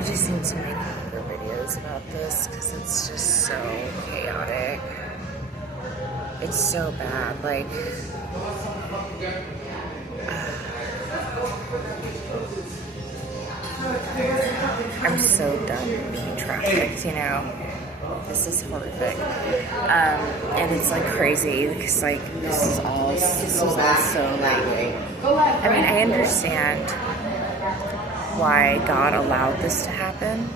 I just need to make other videos about this because it's just so chaotic. It's so bad. Like, I'm so done being trafficked, you know? This is horrific. And it's like crazy because like this is all so like, I mean, I understand why God allowed this to happen,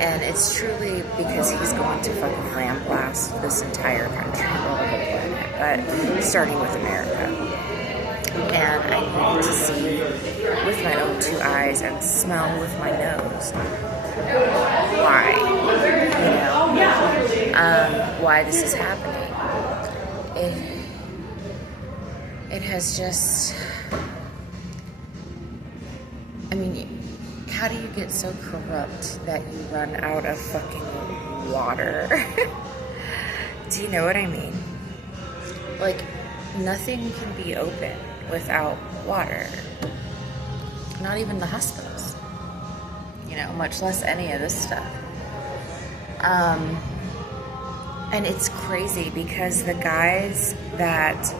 and it's truly because he's going to fucking land blast this entire country, well, the whole planet, but starting with America. And I needed to see with my own two eyes and smell with my nose why, you know, why this is happening. It has just, I mean, how do you get so corrupt that you run out of fucking water? Do you know what I mean? Like, nothing can be open without water. Not even the hospitals. You know, much less any of this stuff. And it's crazy because the guys that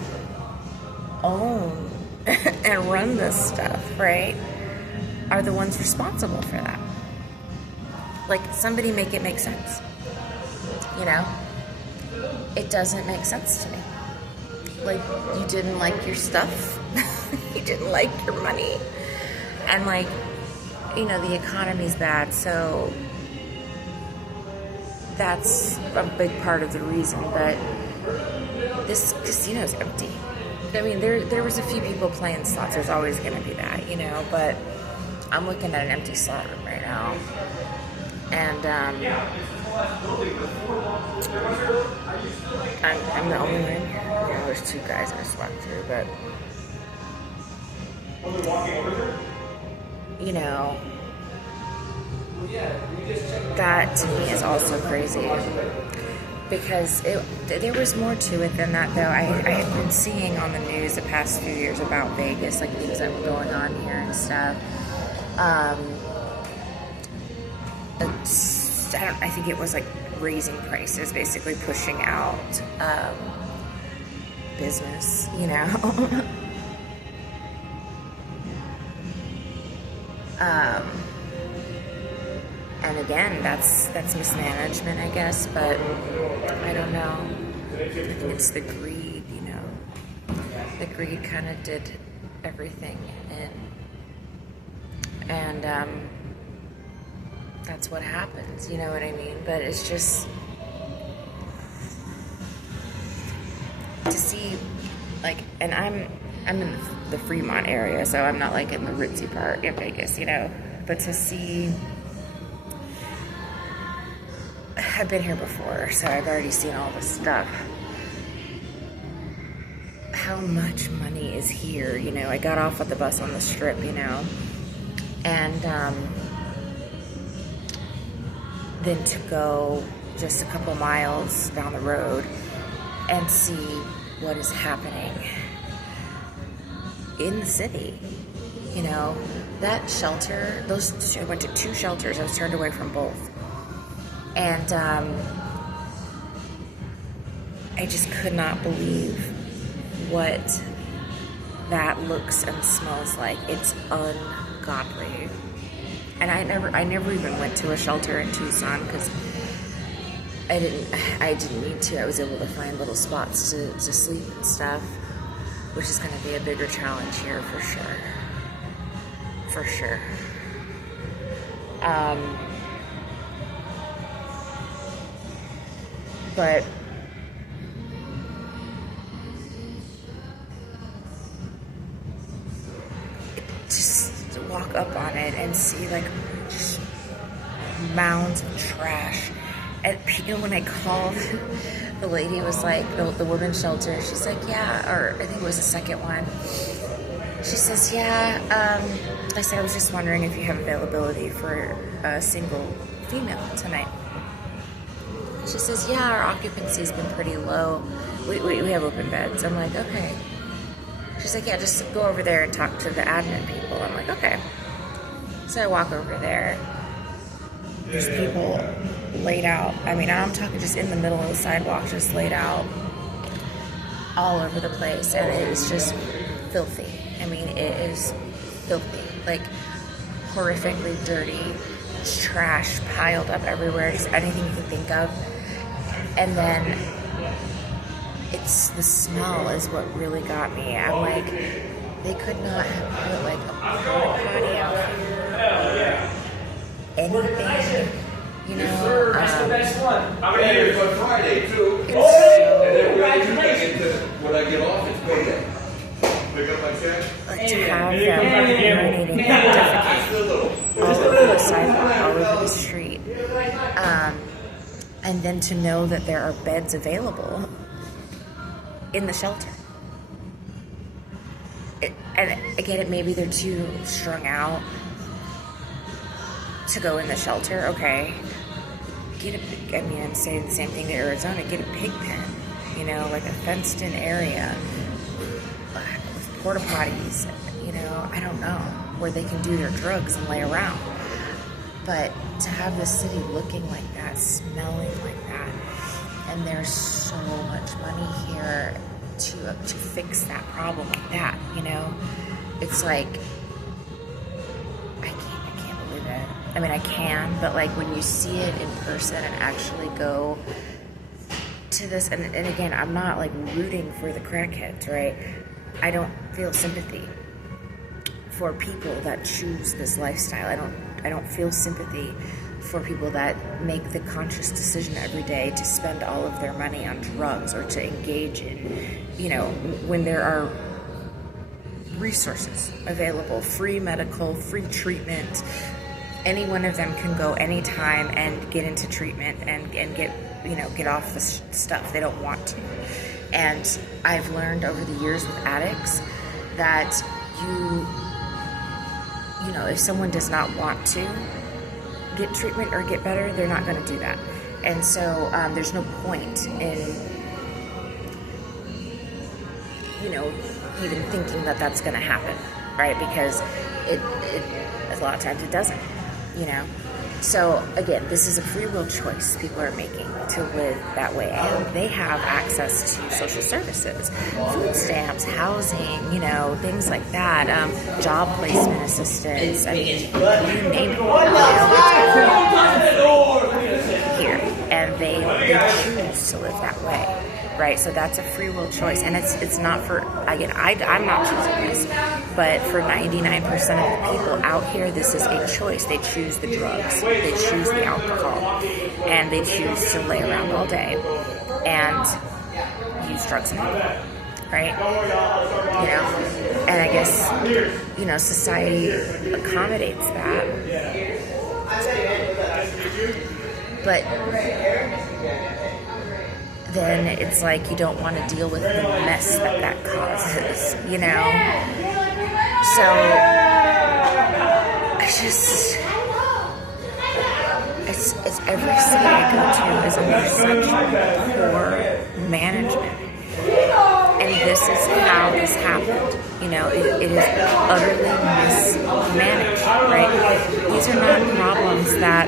own and run this stuff, right, are the ones responsible for that. Like, somebody make it make sense. You know? It doesn't make sense to me. Like, you didn't like your stuff. You didn't like your money. And like, you know, the economy's bad, so that's a big part of the reason. But this casino's empty. I mean, there was a few people playing slots. There's always going to be that, you know, but I'm looking at an empty slot room right now. And I'm the only one here. You know, there's two guys I just walked through, but you know, that to me is also crazy because there was more to it than that, though. I had been seeing on the news the past few years about Vegas, like things that were going on here and stuff. I think it was like raising prices, basically pushing out business, you know. And again, that's mismanagement, I guess, but I don't know. I think it's the greed, you know. The greed kind of did everything, and that's what happens, you know what I mean? But it's just to see, like, and I'm in the Fremont area, so I'm not like in the ritzy part in Vegas, you know. But to see, I've been here before, so I've already seen all this stuff. How much money is here, you know? I got off at the bus on the Strip, you know, and then to go just a couple miles down the road and see what is happening in the city. You know, that shelter, I went to two shelters. I was turned away from both. And I just could not believe what that looks and smells like. It's ungodly. And I never even went to a shelter in Tucson because I didn't need to. I was able to find little spots to sleep and stuff, which is going to be a bigger challenge here for sure. For sure. But just to walk up on it and see like just mounds of trash. And you know, when I called, the lady was like, the women's shelter, she's like, yeah, or I think it was the second one. She says, yeah, I said, I was just wondering if you have availability for a single female tonight. She says, yeah, our occupancy's been pretty low. We have open beds. I'm like, okay. She's like, yeah, just go over there and talk to the admin people. I'm like, okay. So I walk over there, there's people laid out. I mean, I'm talking just in the middle of the sidewalk, just laid out all over the place, and it is just filthy. I mean, it is filthy, like horrifically dirty, trash piled up everywhere, just anything you can think of. And then it's the smell is what really got me. I'm like, they could not have put like a porta potty out here or anything, you know. That's the best one. I'm here on Friday too. And then when I get off, it's payday. Pick up my check. Like to have them urinating and defecating all over the sidewalk, all over the street, and then to know that there are beds available in the shelter. And again, maybe they're too strung out to go in the shelter. Okay, I'm saying the same thing to Arizona. Get a pig pen, you know, like a fenced-in area with porta potties. You know, I don't know, where they can do their drugs and lay around. But to have the city looking like that, smelling like that, and there's so much money here to fix that problem like that, you know? It's like, I can't believe it. I mean, I can, but like when you see it in person and actually go to this, and again, I'm not like rooting for the crackheads, right? I don't feel sympathy for people that choose this lifestyle. I don't feel sympathy for people that make the conscious decision every day to spend all of their money on drugs or to engage in, you know, when there are resources available, free medical, free treatment. Any one of them can go anytime and get into treatment and get, you know, get off the stuff they don't want to. And I've learned over the years with addicts that you know, if someone does not want to get treatment or get better, they're not going to do that. And so there's no point in, you know, even thinking that that's going to happen, right? Because it a lot of times it doesn't, you know. So again, this is a free will choice people are making to live that way, and they have access to social services, food stamps, housing, you know, things like that, job placement assistance. I mean, you name it. You know, it's here, and they choose to live that way, right? So that's a free will choice, and it's not for, again, I'm not choosing this, but for 99% of the people out here, this is a choice. They choose the drugs, they choose the alcohol, and they choose to lay around all day and use drugs and alcohol, right? You know, and I guess, you know, society accommodates that, but then it's like you don't want to deal with the mess that causes, you know? So, it's every city I go to is under such poor management. And this is how this happened. You know, it is utterly mismanaged, right? These are not problems that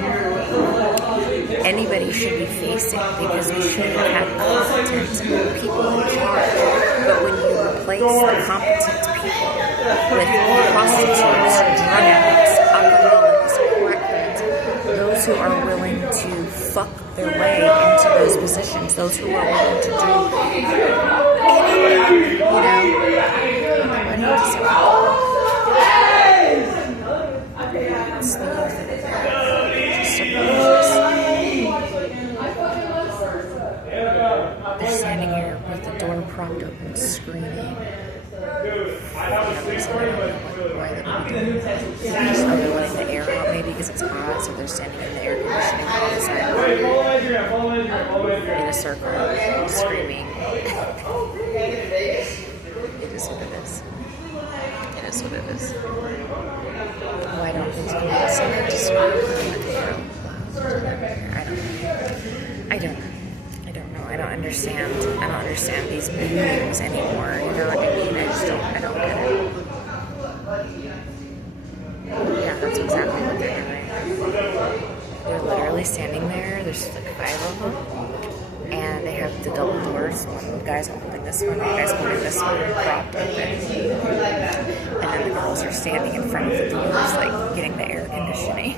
anybody should be facing, because we should have competent people in charge. But when you replace the competent people with prostitutes, drug addicts, alcoholics, crackheads, those who are willing to fuck their way into those positions, those who are willing to do anything, you know, money to it's the youth of it. They're standing here with the door propped open, screaming. Why they would be doing that? Are they letting the air out maybe because it's hot, so they're standing in the air conditioning all the sidewalk in a circle, screaming. It is what it is. It is what it is. Why don't these people decide to scream like they're I don't know. I don't understand these memes anymore. You know what I mean? I don't get it. Yeah, that's exactly what they're doing. They're literally standing there. There's like 5 of them. And they have the double doors. One guy's holding this one holding this one propped open. And then the girls are standing in front of the doors, like getting the air conditioning.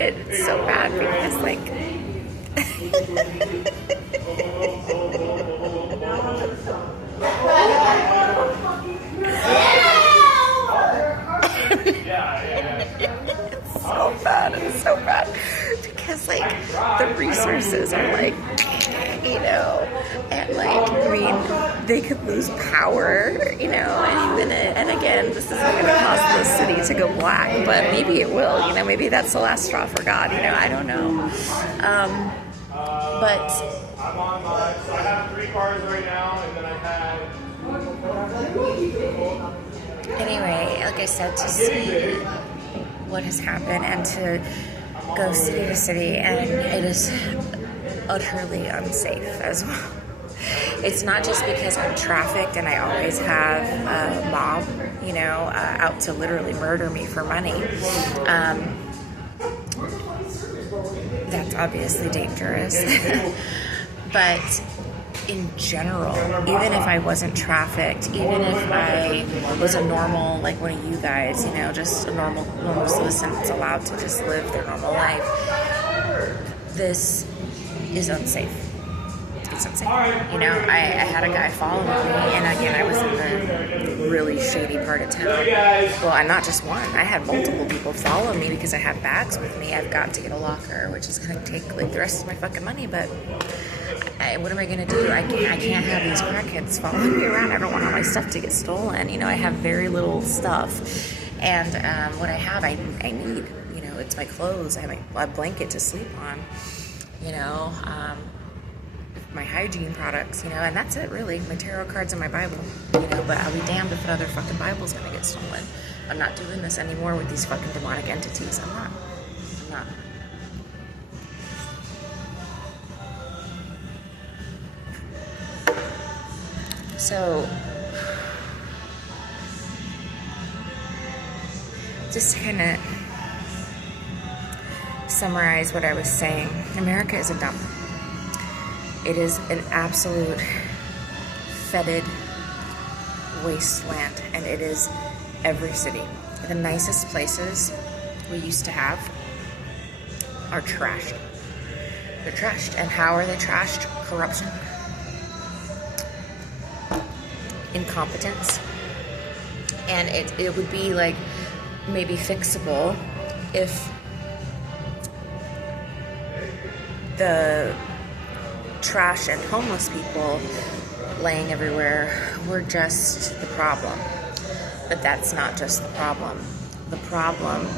It's so bad because like it's so bad because like the resources are like, you know, and like, I mean, they could lose power, you know, any minute. And again, this isn't going to cause the city to go black, but maybe it will, you know, maybe that's the last straw for God, you know, I don't know. But I'm on my, so I have 3 cars right now, and then I have. Anyway, like I said, to see what has happened and to go city to city, and it is utterly unsafe as well. It's not just because I'm trafficked and I always have a mob, you know, out to literally murder me for money. That's obviously dangerous. But in general, even if I wasn't trafficked, even if I was a normal, like one of you guys, you know, just a normal citizen that's allowed to just live their normal life, this is unsafe. It's unsafe. You know, I had a guy follow me, and again, I was in the really shady part of town. Well, I'm not just one. I had multiple people follow me because I have bags with me. I've got to get a locker, which is going to take like the rest of my fucking money, but what am I going to do? I can't have these crackheads following me around. I don't want all my stuff to get stolen. You know, I have very little stuff, and what I have, I need. You know, it's my clothes. I have a blanket to sleep on. You know, my hygiene products. You know, and that's it really. My tarot cards and my Bible. You know, but I'll be damned if another fucking Bible's going to get stolen. I'm not doing this anymore with these fucking demonic entities. I'm not. So, just to kind of summarize what I was saying, America is a dump. It is an absolute fetid wasteland, and it is every city. The nicest places we used to have are trashed. They're trashed. And how are they trashed? Corruption. Incompetence. And it would be like maybe fixable if the trash and homeless people laying everywhere were just the problem. But that's not just the problem. The problem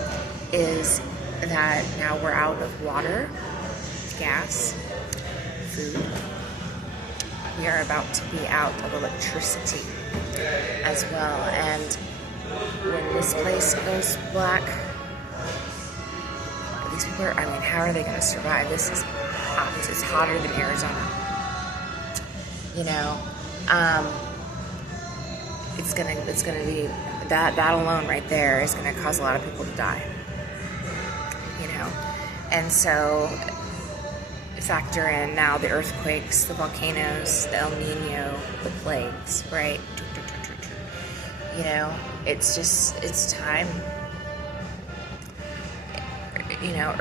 is that now we're out of water, gas, food. We are about to be out of electricity as well. And when this place goes black, these people are, I mean, how are they going to survive? This is hot. This is hotter than Arizona. You know, it's gonna be, that alone right there is going to cause a lot of people to die. You know, and so factor in now the earthquakes, the volcanoes, the El Nino, the plagues, right? You know, it's time. You know,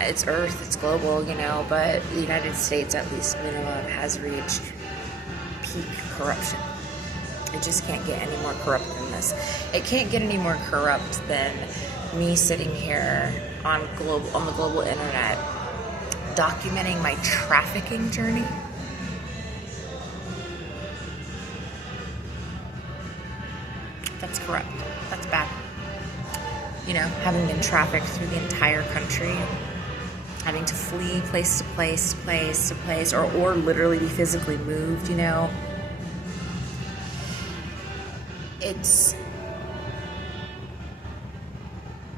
it's Earth, it's global, you know, but the United States, at least minimum, has reached peak corruption. It just can't get any more corrupt than this. It can't get any more corrupt than me sitting here on the global internet documenting my trafficking journey. That's corrupt. That's bad. You know, having been trafficked through the entire country, having to flee place to place, or literally be physically moved, you know.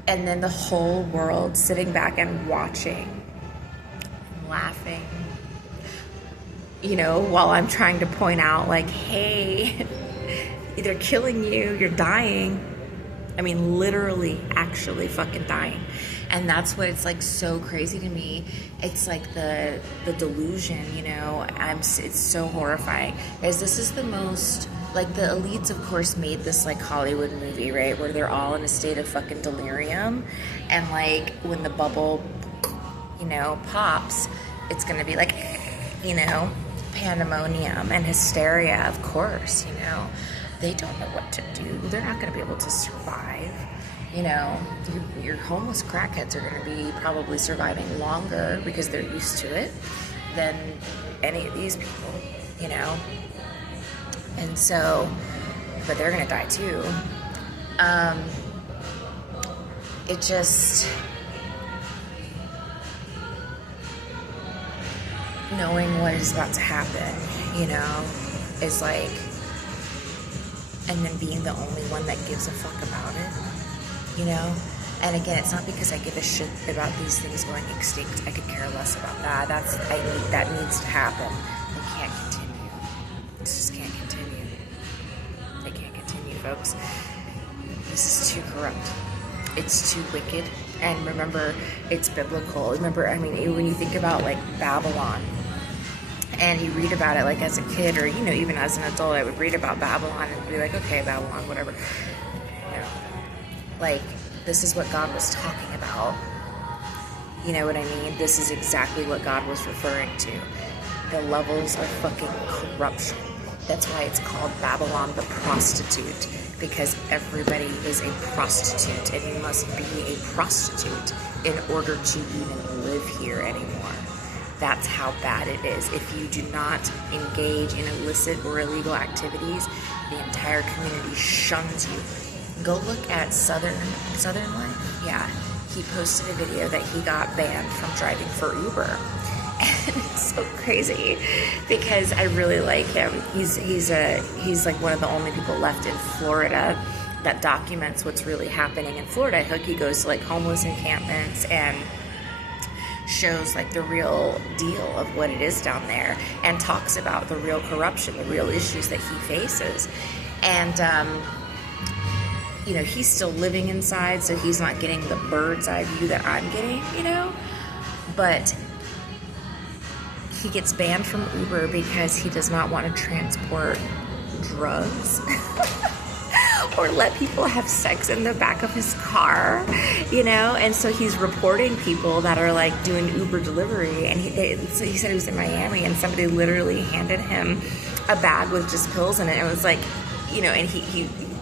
And then the whole world sitting back and watching, laughing, you know, while I'm trying to point out, like, hey, they're killing you, you're dying. I mean, literally, actually fucking dying. And that's what it's like so crazy to me. It's like the delusion, you know. It's so horrifying. As this is the most, like, the elites, of course, made this like Hollywood movie, right, where they're all in a state of fucking delirium, and like when the bubble, you know, pops, it's gonna be like, you know, pandemonium and hysteria. Of course, you know, they don't know what to do. They're not gonna be able to survive. You know, your homeless crackheads are going to be probably surviving longer because they're used to it than any of these people, you know. And so, but they're going to die too. It just, knowing what is about to happen, you know, is like, and then being the only one that gives a fuck about it. You know, and again, it's not because I give a shit about these things going extinct. I could care less about that. That needs to happen. It can't continue. It just can't continue. It can't continue, folks. This is too corrupt. It's too wicked. And remember, it's biblical. Remember, I mean, when you think about like Babylon, and you read about it like as a kid, or you know, even as an adult, I would read about Babylon and be like, okay, Babylon, whatever. Like, this is what God was talking about. You know what I mean? This is exactly what God was referring to. The levels of fucking corruption. That's why it's called Babylon the prostitute. Because everybody is a prostitute, and you must be a prostitute in order to even live here anymore. That's how bad it is. If you do not engage in illicit or illegal activities, the entire community shuns you. Go look at Southern Life. Yeah, he posted a video that he got banned from driving for Uber, and it's so crazy because I really like him. He's like one of the only people left in Florida that documents what's really happening in Florida. I think he goes to like homeless encampments and shows like the real deal of what it is down there, and talks about the real corruption, the real issues that he faces, and you know, he's still living inside, so he's not getting the bird's eye view that I'm getting, you know, but he gets banned from Uber because he does not want to transport drugs or let people have sex in the back of his car, you know, and so he's reporting people that are like doing Uber delivery, and so he said he was in Miami, and somebody literally handed him a bag with just pills in it, and it was like, you know, and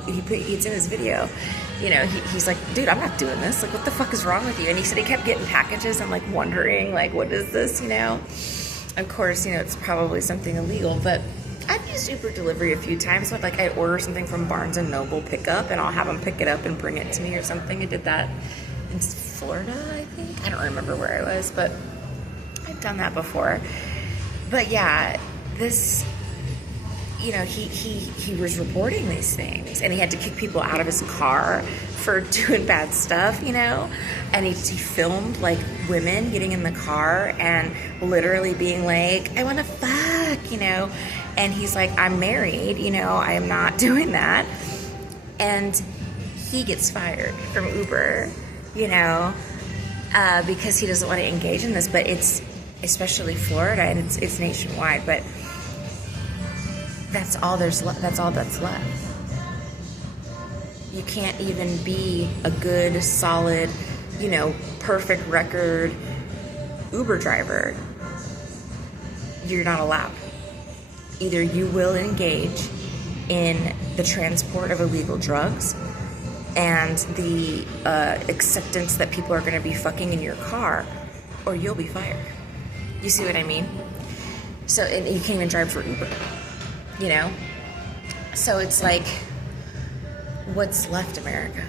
it's in his video, you know, he's like, dude, I'm not doing this. Like, what the fuck is wrong with you? And he said he kept getting packages and like wondering, like, what is this, you know? Of course, you know, it's probably something illegal, but I've used Uber delivery a few times. So like, I order something from Barnes & Noble pickup, and I'll have them pick it up and bring it to me or something. I did that in Florida, I think. I don't remember where I was, but I've done that before. But yeah, this, you know, he was reporting these things, and he had to kick people out of his car for doing bad stuff, you know, and he filmed like women getting in the car and literally being like, I want to fuck, you know, and he's like, I'm married, you know, I am not doing that, and he gets fired from Uber, you know, because he doesn't want to engage in this. But it's especially Florida, and it's nationwide, but that's all that's left. You can't even be a good, solid, you know, perfect record Uber driver. You're not allowed. Either you will engage in the transport of illegal drugs and the acceptance that people are going to be fucking in your car, or you'll be fired. You see what I mean? So, and you can't even drive for Uber. You know? So it's like, what's left, America?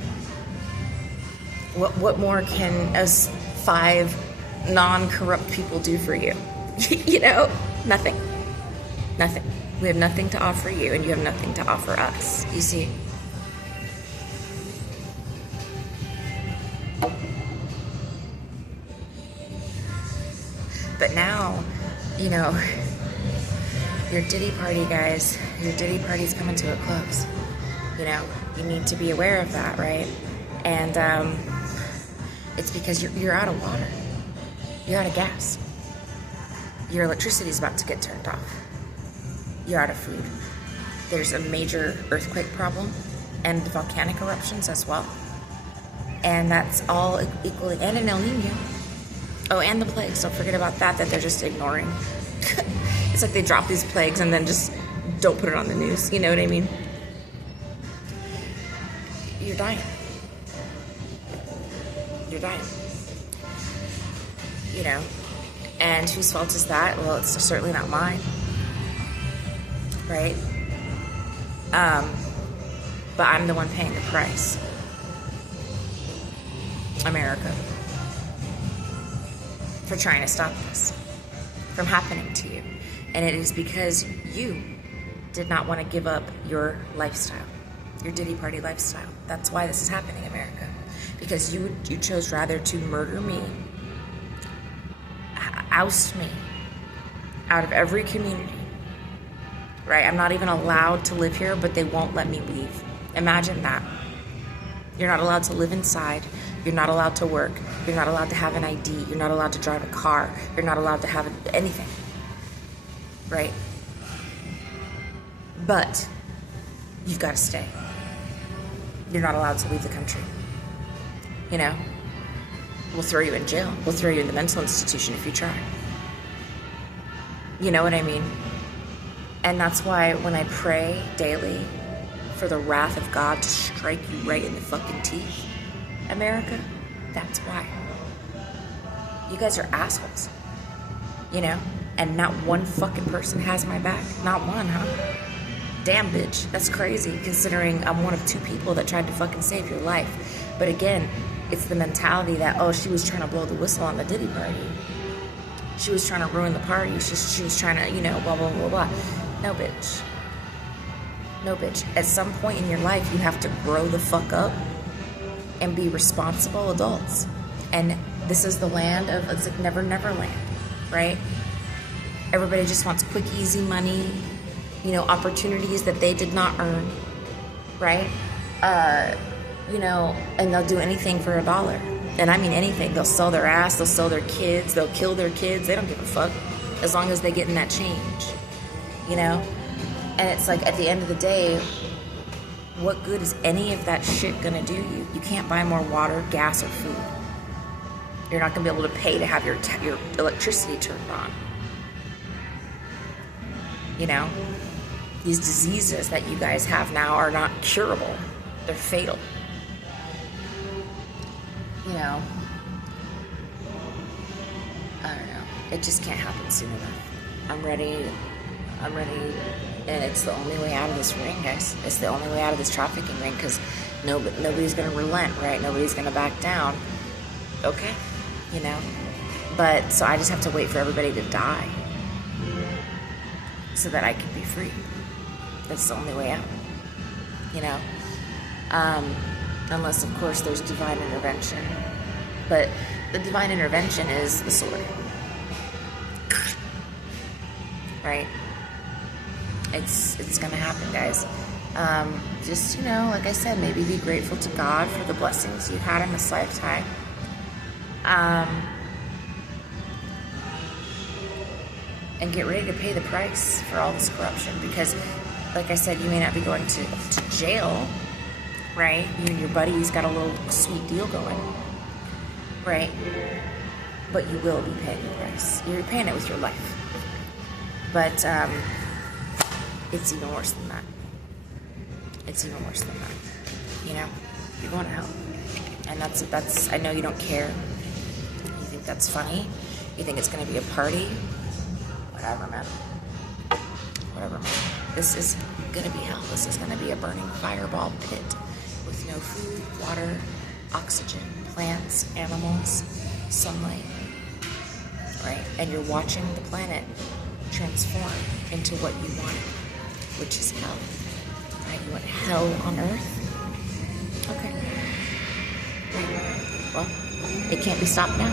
What more can us 5 non-corrupt people do for you? You know? Nothing. Nothing. We have nothing to offer you, and you have nothing to offer us. You see? But now, you know, your Diddy party, guys, your Diddy party's coming to a close. You know, you need to be aware of that, right? And it's because you're out of water. You're out of gas. Your electricity is about to get turned off. You're out of food. There's a major earthquake problem and volcanic eruptions as well. And that's all equally, and an El Nino. Oh, and the plagues. Don't forget about that they're just ignoring. It's like they drop these plagues and then just don't put it on the news. You know what I mean? You're dying. You're dying. You know? And whose fault is that? Well, it's certainly not mine. Right? But I'm the one paying the price. America. For trying to stop this from happening to you. And it is because you did not want to give up your lifestyle, your Diddy Party lifestyle. That's why this is happening, America. Because you chose rather to murder me, oust me out of every community, right? I'm not even allowed to live here, but they won't let me leave. Imagine that. You're not allowed to live inside. You're not allowed to work. You're not allowed to have an ID. You're not allowed to drive a car. You're not allowed to have anything, right? But you've got to stay. You're not allowed to leave the country. You know, we'll throw you in jail. We'll throw you in the mental institution if you try. You know what I mean? And that's why when I pray daily for the wrath of God to strike you right in the fucking teeth, America, that's why. You guys are assholes. You know? And not one fucking person has my back. Not one, huh? Damn, bitch. That's crazy, considering I'm one of two people that tried to fucking save your life. But again, it's the mentality that, oh, she was trying to blow the whistle on the Diddy Party. She was trying to ruin the party. She was trying to, you know, blah, blah, blah, blah. No, bitch. No, bitch. At some point in your life, you have to grow the fuck up and be responsible adults. And this is the land of, it's like Never Land, right? Everybody just wants quick, easy money, you know, opportunities that they did not earn, right? You know, and they'll do anything for $1. And I mean anything. They'll sell their ass, they'll sell their kids, they'll kill their kids. They don't give a fuck as long as they get in that change, you know? And it's like, at the end of the day, what good is any of that shit gonna do you? You can't buy more water, gas, or food. You're not gonna be able to pay to have your electricity turned on. You know? These diseases that you guys have now are not curable. They're fatal. You know? I don't know. It just can't happen soon enough. I'm ready. And it's the only way out of this ring, guys. It's the only way out of this trafficking ring, because nobody's going to relent, right? Nobody's going to back down. Okay? You know? But, so I just have to wait for everybody to die so that I can be free. That's the only way out. You know? Unless, of course, there's divine intervention. But the divine intervention is the sword. Right? It's gonna happen, guys. Just, you know, like I said, maybe be grateful to God for the blessings you've had in this lifetime. And get ready to pay the price for all this corruption, because, like I said, you may not be going to jail, right? You and your buddy's got a little sweet deal going, right? But you will be paying the price. You're paying it with your life. But, it's even worse than that. It's even worse than that. You know? You're going to hell. And that's, I know you don't care. You think that's funny. You think it's going to be a party. Whatever, man. Whatever, man. This is going to be hell. This is going to be a burning fireball pit with no food, water, oxygen, plants, animals, sunlight. Right? And you're watching the planet transform into what you want, which is hell. Right? You want hell on earth? Okay. Right. Well, it can't be stopped now.